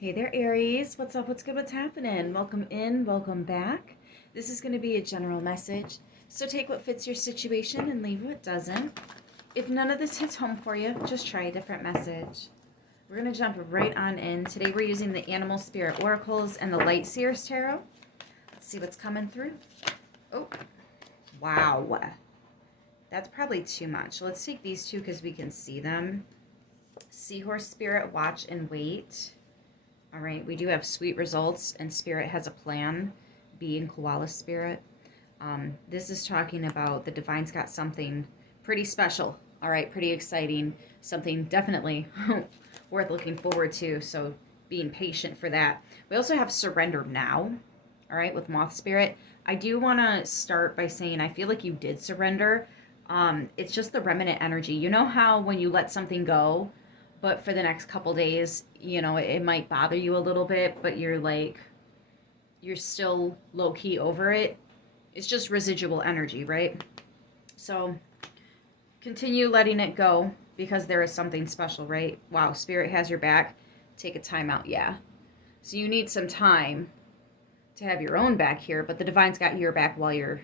Hey there, Aries. What's up? What's good? What's happening? Welcome in, welcome back. This is going to be a general message. So take what fits your situation and leave what doesn't. If none of this hits home for you, just try a different message. We're going to jump right on in. Today we're using the Animal Spirit Oracles and the Light Seers Tarot. Let's see what's coming through. Oh, wow. That's probably too much. Let's take these two because we can see them. Seahorse Spirit, Watch and Wait. All right, we do have sweet results, and Spirit has a plan, being Koala Spirit. This is talking about the Divine's got something pretty special, all right, pretty exciting, something definitely worth looking forward to, so being patient for that. We also have Surrender Now, all right, with Moth Spirit. I do want to start by saying I feel like you did surrender. It's just the remnant energy. You know how when you let something go, but for the next couple days, it might bother you a little bit, but you're still low key over it. It's just residual energy, right? So continue letting it go because there is something special, right? Wow, Spirit has your back. Take a time out, yeah. So you need some time to have your own back here, but the Divine's got your back while you're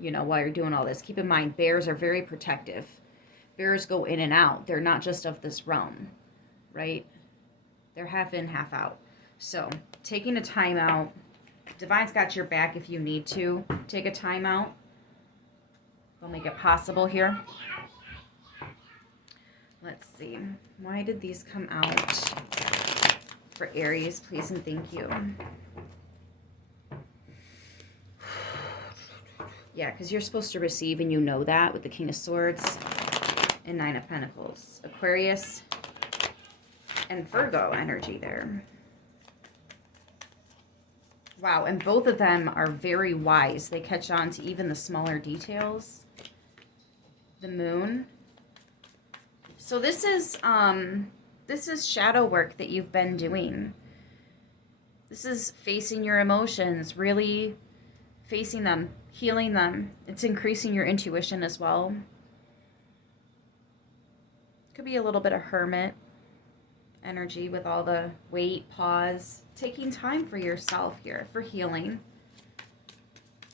doing all this. Keep in mind, bears are very protective. Bears go in and out. They're not just of this realm, right? They're half in, half out. So taking a time out. Divine's got your back if you need to. Take a time out. They'll make it possible here. Let's see. Why did these come out for Aries? Please and thank you. Yeah, because you're supposed to receive, and you know that with the King of Swords and Nine of Pentacles. Aquarius and Virgo energy there. Wow, and both of them are very wise. They catch on to even the smaller details. The Moon. So this is shadow work that you've been doing. This is facing your emotions, really facing them, healing them. It's increasing your intuition as well. Could be a little bit of hermit energy with all the wait, pause, taking time for yourself here for healing.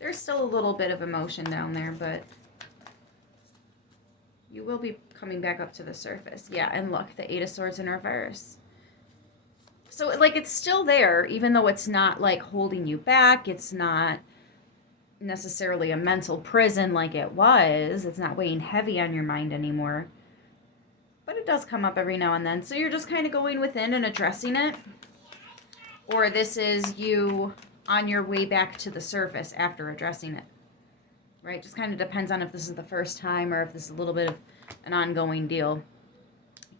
There's still a little bit of emotion down there, but you will be coming back up to the surface. Yeah, and look, the Eight of Swords in reverse. So, it's still there, even though it's not, holding you back. It's not necessarily a mental prison like it was. It's not weighing heavy on your mind anymore. But it does come up every now and then. So you're just kind of going within and addressing it. Or this is you on your way back to the surface after addressing it. Right? Just kind of depends on if this is the first time or if this is a little bit of an ongoing deal.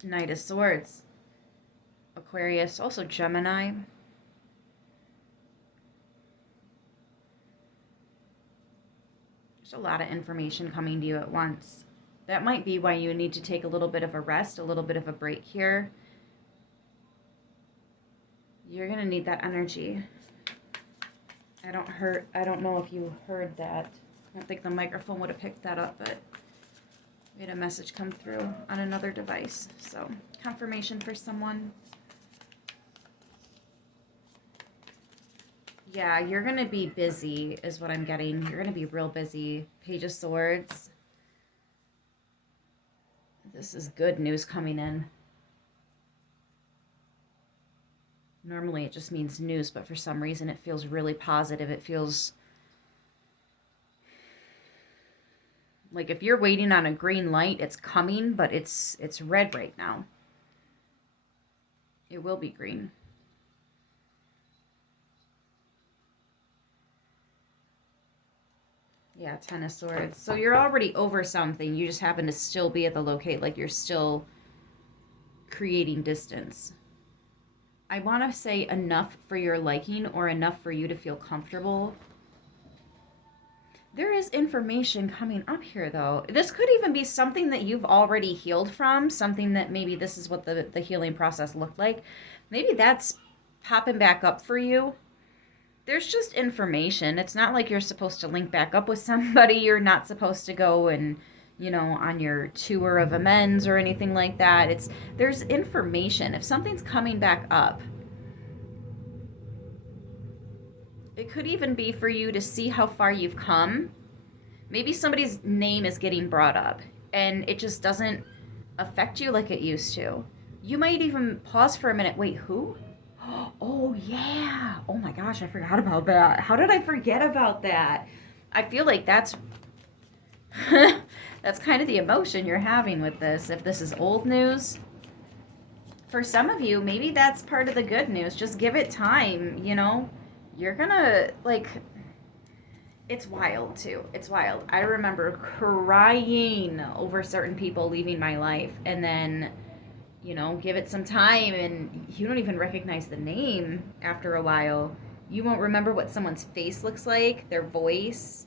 Knight of Swords. Aquarius. Also Gemini. There's a lot of information coming to you at once. That might be why you need to take a little bit of a rest, a little bit of a break here. You're going to need that energy. I don't know if you heard that. I don't think the microphone would have picked that up, but we had a message come through on another device. So, confirmation for someone. Yeah, you're going to be busy is what I'm getting. You're going to be real busy. Page of Swords. This is good news coming in. Normally it just means news, but for some reason it feels really positive. It feels like if you're waiting on a green light, it's coming, but it's red right now. It will be green. Yeah, Ten of Swords. So you're already over something. You just happen to still be at the locate. You're still creating distance. I want to say enough for your liking or enough for you to feel comfortable. There is information coming up here, though. This could even be something that you've already healed from. Something that maybe this is what the healing process looked like. Maybe that's popping back up for you. There's just information. It's not like you're supposed to link back up with somebody. You're not supposed to go and, on your tour of amends or anything like that. There's information. If something's coming back up, It could even be for you to see how far you've come. Maybe somebody's name is getting brought up and it just doesn't affect you like it used to. You might even pause for a minute. Wait, who? Oh, yeah. Oh my gosh, I forgot about that. How did I forget about that? I feel like that's that's kind of the emotion you're having with this. If this is old news, for some of you, maybe that's part of the good news. Just give it time, you know? You're gonna, like, it's wild too. It's wild. I remember crying over certain people leaving my life, and then, you know, give it some time and you don't even recognize the name after a while. You won't remember what someone's face looks like, their voice.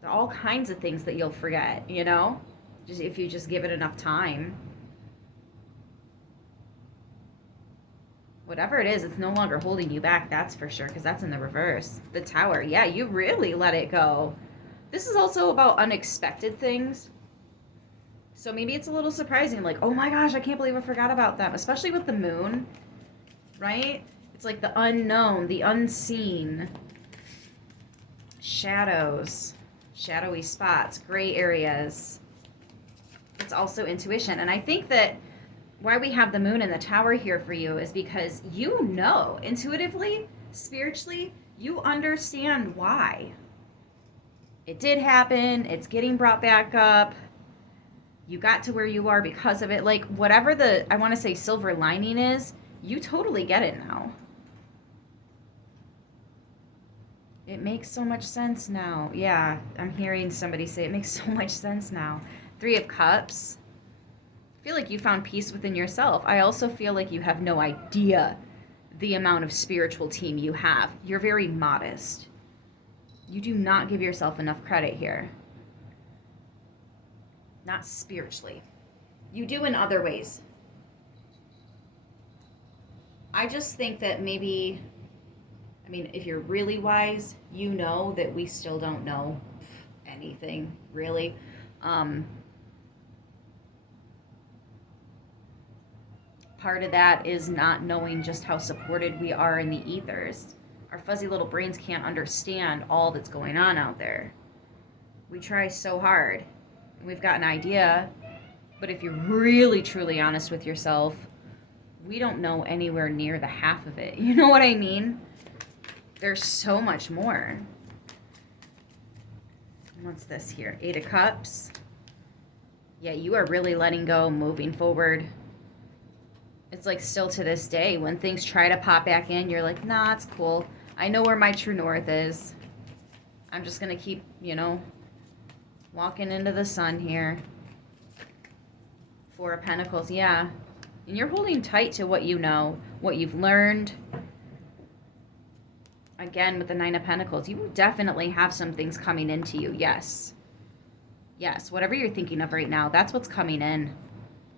There are all kinds of things that you'll forget, you know? Just if you just give it enough time. Whatever it is, it's no longer holding you back, that's for sure, because that's in the reverse. The Tower, yeah, you really let it go. This is also about unexpected things. So maybe it's a little surprising, like, oh my gosh, I can't believe I forgot about them, especially with the moon, right? It's like the unknown, the unseen, shadows, shadowy spots, gray areas. It's also intuition. And I think that why we have the moon and the Tower here for you is because you know, intuitively, spiritually, you understand why. It did happen, it's getting brought back up. You got to where you are because of it. Like, whatever the, I want to say, silver lining is, you totally get it now. It makes so much sense now. Yeah, I'm hearing somebody say it makes so much sense now. 3 of Cups. I feel like you found peace within yourself. I also feel like you have no idea the amount of spiritual team you have. You're very modest. You do not give yourself enough credit here. Not spiritually. You do in other ways. I just think that maybe, I mean, if you're really wise, you know that we still don't know anything, really. Part of that is not knowing just how supported we are in the ethers. Our fuzzy little brains can't understand all that's going on out there. We try so hard. We've got an idea, but if you're really truly honest with yourself, we don't know anywhere near the half of it. You know what I mean? There's so much more. What's this here? 8 of Cups. Yeah, you are really letting go, moving forward. It's like still to this day, when things try to pop back in, you're like, nah, it's cool. I know where my true north is. I'm just going to keep, you know, walking into the sun here. 4 of Pentacles, yeah. And you're holding tight to what you know, what you've learned. Again, with the 9 of Pentacles, you definitely have some things coming into you, yes. Yes, whatever you're thinking of right now, that's what's coming in.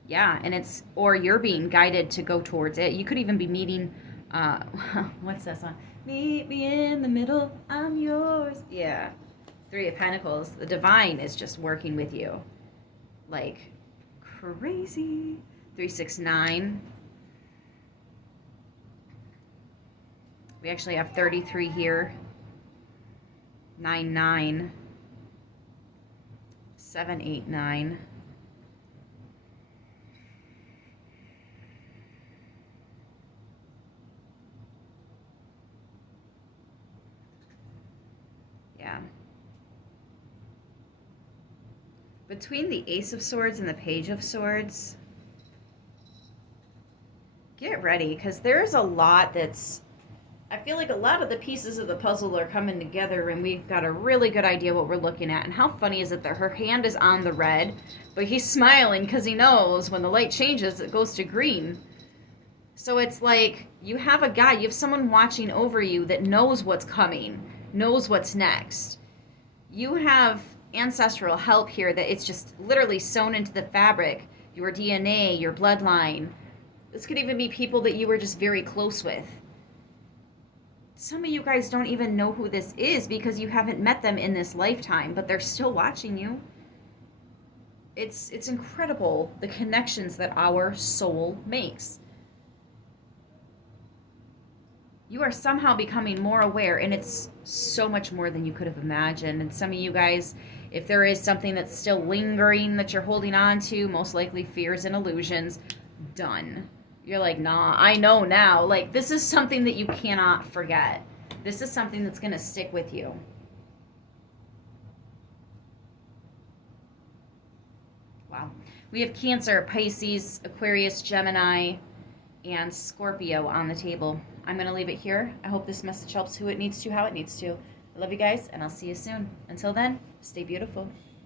Yeah, and it's, or you're being guided to go towards it. You could even be meeting, what's that song? Meet me in the middle, I'm yours. Yeah, 3 of Pentacles. The divine is just working with you. Like, crazy. 3, 6, 9. We actually have 33 here. 9, 9. 7, 8, 9. Yeah. Between the Ace of Swords and the Page of Swords, get ready, because there's a lot that's, I feel like a lot of the pieces of the puzzle are coming together and we've got a really good idea what we're looking at. And how funny is it that her hand is on the red, but he's smiling because he knows when the light changes, it goes to green. So it's like you have a guy, you have someone watching over you that knows what's coming, knows what's next. You have ancestral help here that it's just literally sewn into the fabric, your DNA, your bloodline. This could even be people that you were just very close with. Some of you guys don't even know who this is because you haven't met them in this lifetime, but they're still watching you. It's incredible, the connections that our soul makes. you are somehow becoming more aware, and it's so much more than you could have imagined. And some of you guys, if there is something that's still lingering that you're holding on to, most likely fears and illusions, done. You're like, nah, I know now. Like, this is something that you cannot forget. This is something that's going to stick with you. Wow. We have Cancer, Pisces, Aquarius, Gemini, and Scorpio on the table. I'm going to leave it here. I hope this message helps who it needs to, how it needs to. I love you guys, and I'll see you soon. Until then, stay beautiful.